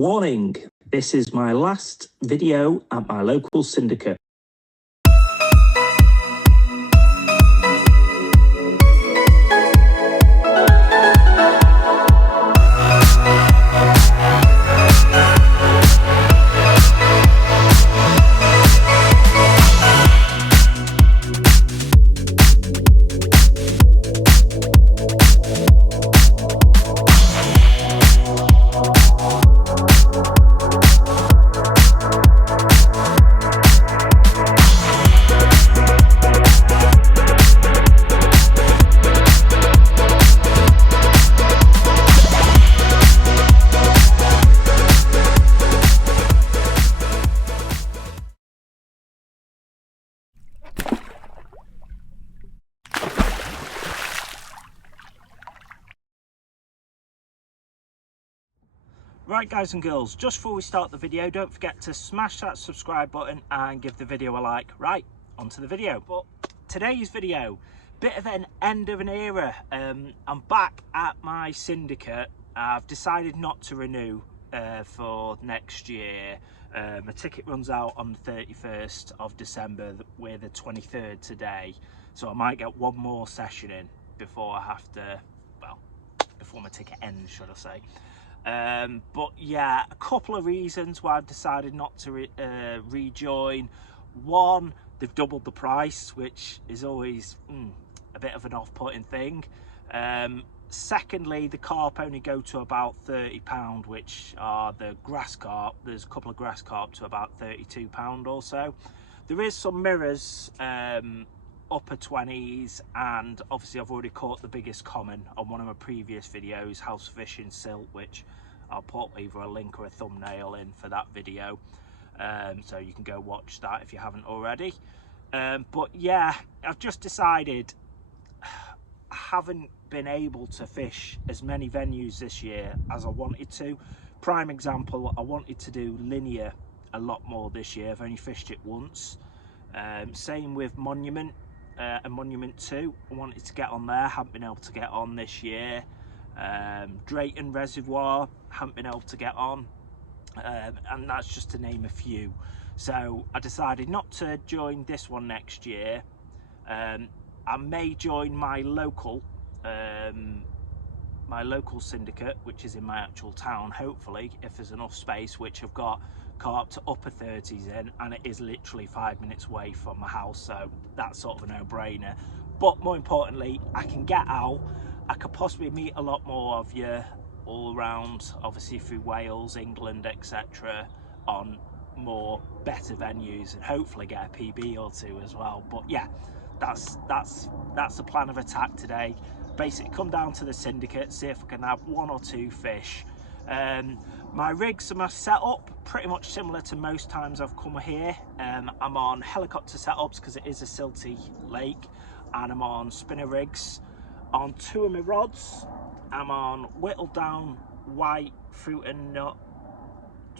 Warning, this is my last video at my local syndicate. Right guys and girls, just before we start the video, don't forget to smash that subscribe button and give the video a like. Right, onto the video. But today's video, bit of an end of an era. I'm back at my syndicate. I've decided not to renew for next year. My ticket runs out on the 31st of December. We're the 23rd today, so I might get one more session in before I have to, well, before my ticket ends, should I say. But yeah, a couple of reasons why I've decided not to rejoin. One, they've doubled the price, which is always a bit of an off-putting thing. Secondly, the carp only go to about £30, which are the grass carp. There's a couple of grass carp to about £32 or so. There is some mirrors, upper 20s, and obviously I've already caught the biggest common on one of my previous videos, house fishing silt, which I'll put either a link or a thumbnail in for that video, so you can go watch that if you haven't already. But yeah, I've just decided I haven't been able to fish as many venues this year as I wanted to. Prime example, I wanted to do linear a lot more this year. I've only fished it once. Same with Monument. And Monument 2, I wanted to get on there, haven't been able to get on this year. Drayton Reservoir, haven't been able to get on, and that's just to name a few. So I decided not to join this one next year. I may join my local syndicate, which is in my actual town, hopefully, if there's enough space, which I've got carp to upper 30s in, and it is literally 5 minutes away from my house, so that's sort of a no-brainer. But more importantly, I can get out, I could possibly meet a lot more of you all around, obviously through Wales, England, etc., on more better venues, and hopefully get a PB or two as well. But yeah, that's the plan of attack today. Basically come down to the syndicate, see if I can have one or two fish. My rigs and my setup pretty much similar to most times I've come here. I'm on helicopter setups because it is a silty lake, and I'm on spinner rigs. On two of my rods, I'm on whittled down white fruit and nut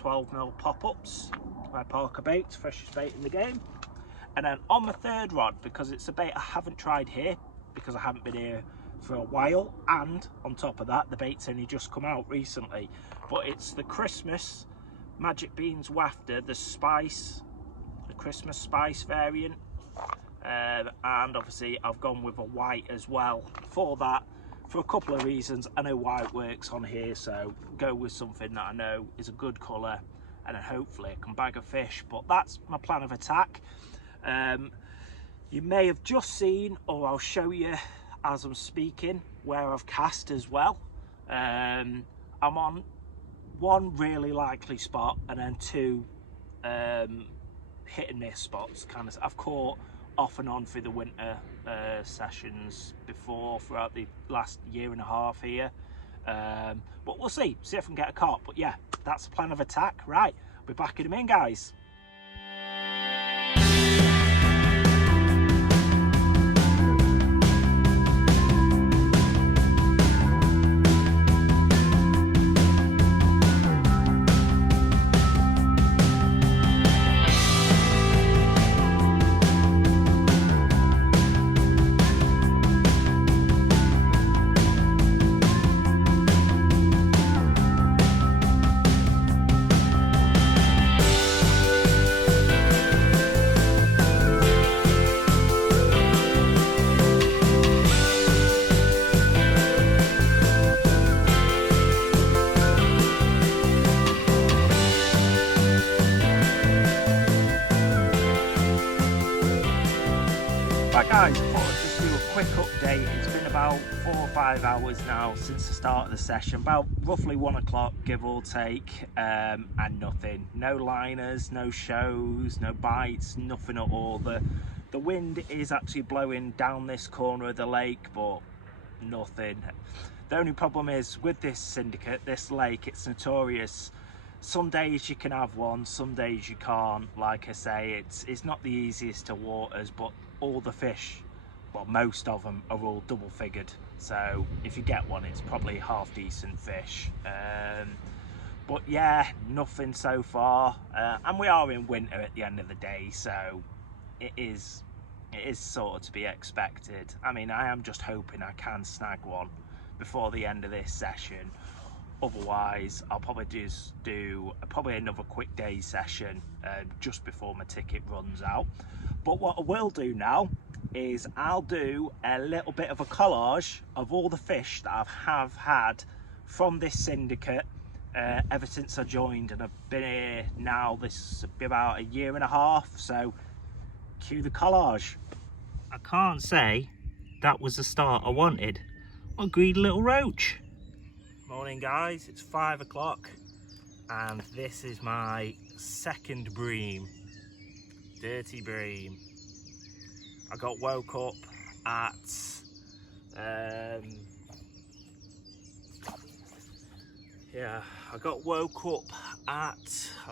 12mm pop-ups by Parker Baits, freshest bait in the game. And then on my third rod, because it's a bait I haven't tried here because I haven't been here for a while, and on top of that the bait's only just come out recently, but it's the Christmas Magic Beans Wafter, the Christmas spice variant, and obviously I've gone with a white as well for that, for a couple of reasons. I know white works on here, so go with something that I know is a good colour, and then hopefully I can bag a fish. But that's my plan of attack. You may have just seen, or I'll show you as I'm speaking, where I've cast as well. I'm on one really likely spot, and then two hit and miss spots. Kind of, I've caught off and on through the winter sessions before, throughout the last year and a half here. But we'll see if I can get a carp. But yeah, that's the plan of attack. Right, I'll be back in a minute, guys. quick update. It's been about 4 or 5 hours now since the start of the session, about roughly 1 o'clock give or take, and nothing. No liners, no shows, no bites, nothing at all. The wind is actually blowing down this corner of the lake, but nothing. The only problem is with this syndicate, this lake, it's notorious. Some days you can have one, some days you can't. Like I say, it's not the easiest to waters, but all the fish, well, most of them are all double figured. So if you get one, it's probably half decent fish. But yeah, nothing so far. And we are in winter at the end of the day, so it is sort of to be expected. I mean, I am just hoping I can snag one before the end of this session. Otherwise, I'll probably just do another quick day session just before my ticket runs out. But what I will do now is I'll do a little bit of a collage of all the fish that I have had from this syndicate ever since I joined, and I've been here now, this will be about 1.5 years, so cue the collage. I can't say that was the start I wanted. What a greedy little roach. Morning guys, it's 5 o'clock and this is my second bream, dirty bream. I got woke up at I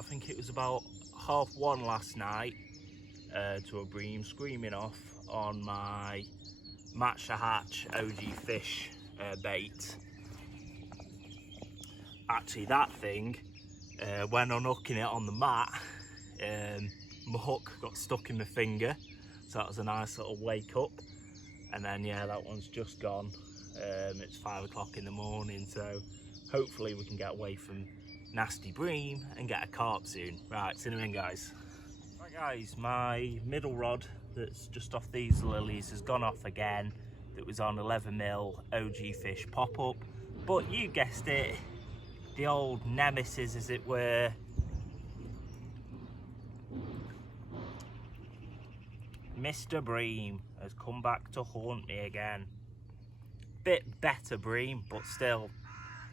think it was about 1:30 last night to a bream screaming off on my match the hatch OG fish bait. Actually, that thing, when unhooking it on the mat, my hook got stuck in my finger, so that was a nice little wake up. And then yeah, that one's just gone. It's 5 o'clock in the morning, so hopefully we can get away from nasty bream and get a carp soon. Right, see you in a minute, guys. Right guys, my middle rod that's just off these lilies has gone off again. That was on 11mm OG fish pop-up, but you guessed it, the old nemesis, as it were. Mr. Bream has come back to haunt me again. Bit better bream, but still,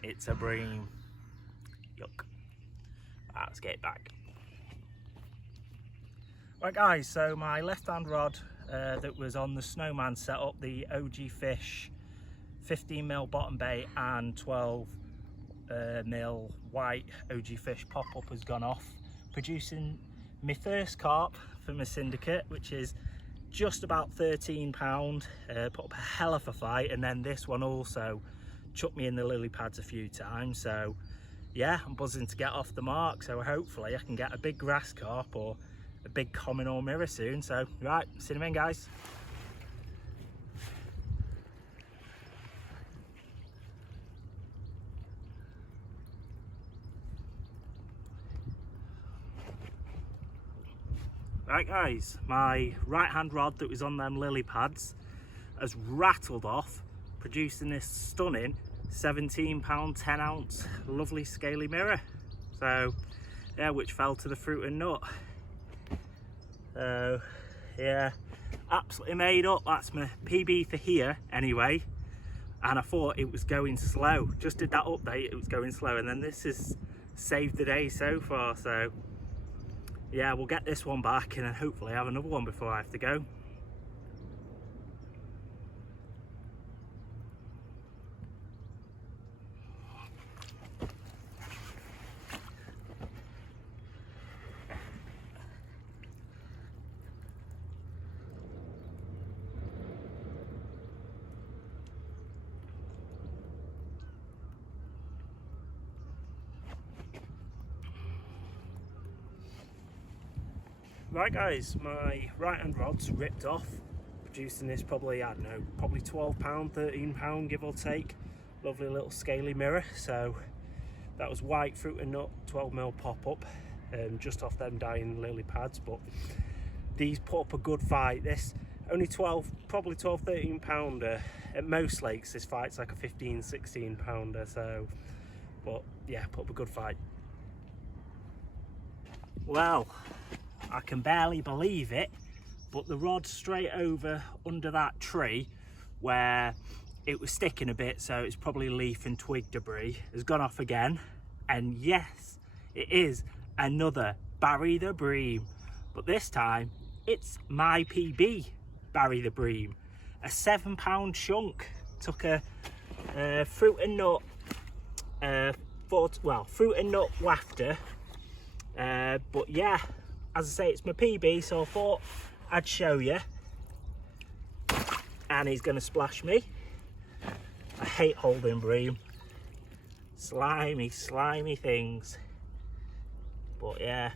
it's a bream. Yuck. Right, let's get it back. Right guys, so my left-hand rod that was on the snowman setup, the OG fish 15mm bottom bait and 12mm white OG fish pop-up has gone off, producing my first carp for my syndicate, which is just about £13. Put up a hell of a fight, and then this one also chucked me in the lily pads a few times. So yeah, I'm buzzing to get off the mark, so hopefully I can get a big grass carp or a big common or mirror soon. So right, see you in a minute, guys. Right guys, my right hand rod that was on them lily pads has rattled off, producing this stunning £17 10-ounce lovely scaly mirror. So yeah, which fell to the fruit and nut. So yeah, absolutely made up. That's my PB for here anyway, and I thought it was going slow. Just did that update, it was going slow, and then this has saved the day so far. So yeah, we'll get this one back and then hopefully have another one before I have to go. Right guys, my right hand rod's ripped off, producing this probably, I don't know, probably £12, £13 give or take. Lovely little scaly mirror. So that was white fruit and nut 12mm pop up, just off them dying lily pads, but these put up a good fight. This only probably 12-13 pounder. At most lakes this fight's like a 15-16 pounder, so but yeah, put up a good fight. Well, I can barely believe it, but the rod straight over under that tree where it was sticking a bit, so it's probably leaf and twig debris, has gone off again. And yes, it is another Barry the Bream, but this time it's my PB Barry the Bream, a 7-pound chunk. Took a fruit and nut fruit and nut wafter, but yeah, as I say, it's my PB, so I thought I'd show you. And he's gonna splash me. I hate holding bream, slimy things, but yeah,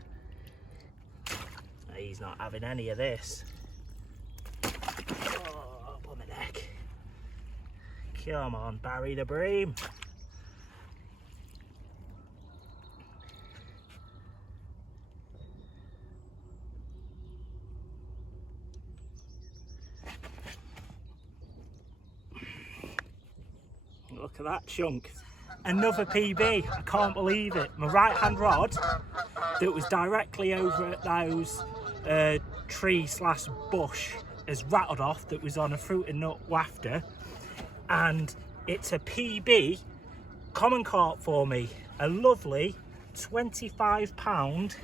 he's not having any of this. Oh, up on my neck. Come on, Barry the Bream. Look at that chunk. Another PB. I can't believe it. My right hand rod that was directly over at those tree slash bush has rattled off, that was on a fruit and nut wafter, and it's a PB common carp for me. A lovely 25-pound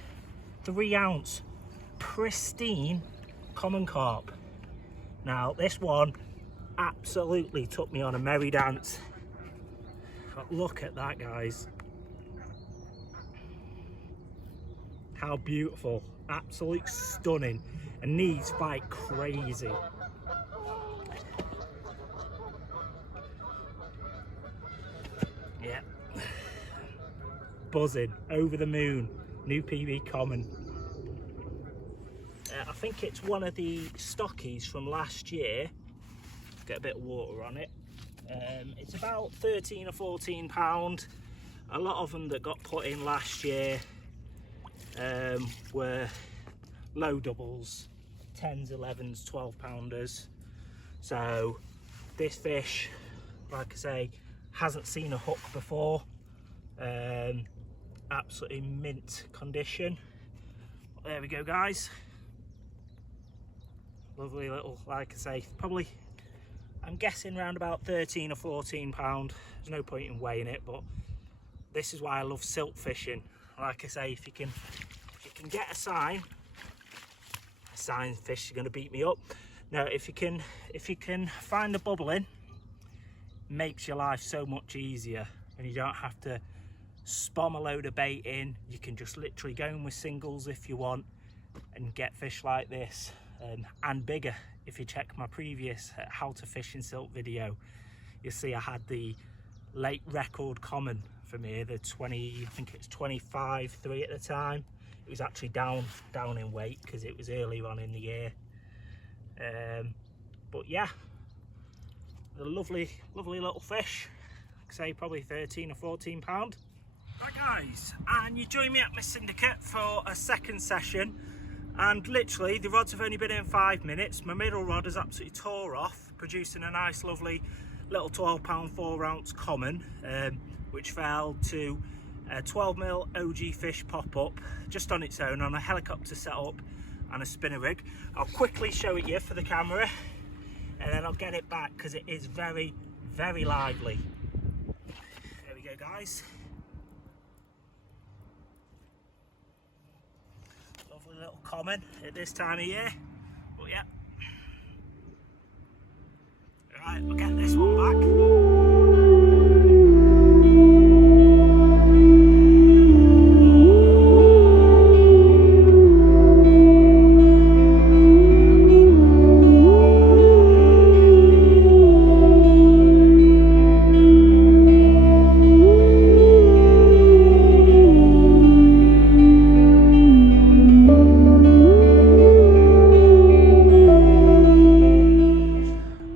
3-ounce pristine common carp. Now this one absolutely took me on a merry dance. But look at that, guys. How beautiful. Absolutely stunning. And these fight crazy. Yeah. Buzzing. Over the moon. New PB common. I think it's one of the stockies from last year. Get a bit of water on it. It's about 13 or 14 pound. A lot of them that got put in last year were low doubles, 10s, 11s, 12 pounders. So this fish, like I say, hasn't seen a hook before. Absolutely mint condition. There we go, guys. Lovely little, like I say, probably, I'm guessing around about 13 or 14 pound. There's no point in weighing it, but this is why I love silk fishing. Like I say, if you can get a sign fish are going to beat me up. Now, if you can find the bubbling, makes your life so much easier, and you don't have to spom a load of bait in. You can just literally go in with singles if you want and get fish like this, and bigger. If you check my previous how to fish in silk video, you'll see I had the late record common from here, the 20, I think it's 25.3 at the time. It was actually down in weight because it was earlier on in the year. But yeah, the lovely little fish. Like I say, probably 13 or 14 pound. Right, guys, and you join me at my Syndicate for a second session. And literally, the rods have only been in 5 minutes. My middle rod has absolutely tore off, producing a nice, lovely little 12-pound 4-ounce common, which fell to a 12mm OG fish pop-up just on its own on a helicopter setup and a spinner rig. I'll quickly show it you for the camera, and then I'll get it back because it is very, very lively. There we go, guys. Little common at this time of year, but yeah. Right, we'll get this one back.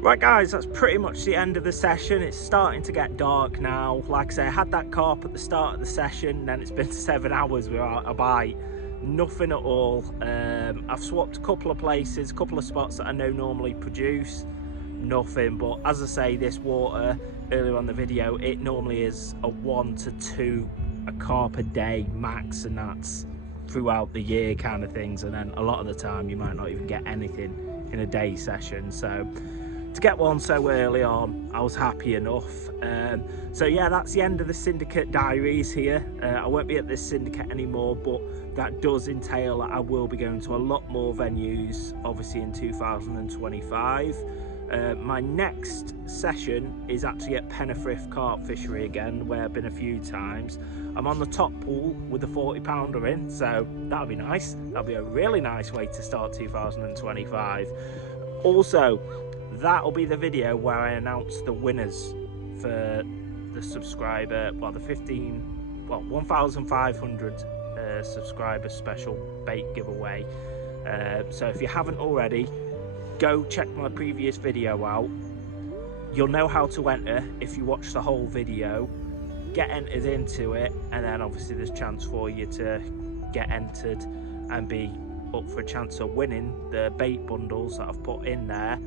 Right, guys, that's pretty much the end of the session. It's starting to get dark now. Like I say, I had that carp at the start of the session, then it's been 7 hours without a bite. Nothing at all. I've swapped a couple of places, a couple of spots that I know normally produce. Nothing, but as I say, this water, earlier on the video, it normally is a 1 to 2 a carp a day max, and that's throughout the year kind of things. And then a lot of the time you might not even get anything in a day session. So to get one so early on, I was happy enough. So yeah, that's the end of the Syndicate diaries here. I won't be at this Syndicate anymore, but that does entail that I will be going to a lot more venues, obviously in 2025. My next session is actually at Pennyfrith Carp Fishery again, where I've been a few times. I'm on the top pool with a 40-pounder in, so that'll be nice. That'll be a really nice way to start 2025. Also, that'll be the video where I announce the winners for the subscriber, well, the 1,500 subscriber special bait giveaway. So if you haven't already, go check my previous video out. You'll know how to enter if you watch the whole video. Get entered into it, and then obviously there's a chance for you to get entered and be up for a chance of winning the bait bundles that I've put in there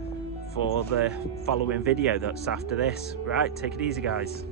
for the following video that's after this. Right, take it easy, guys.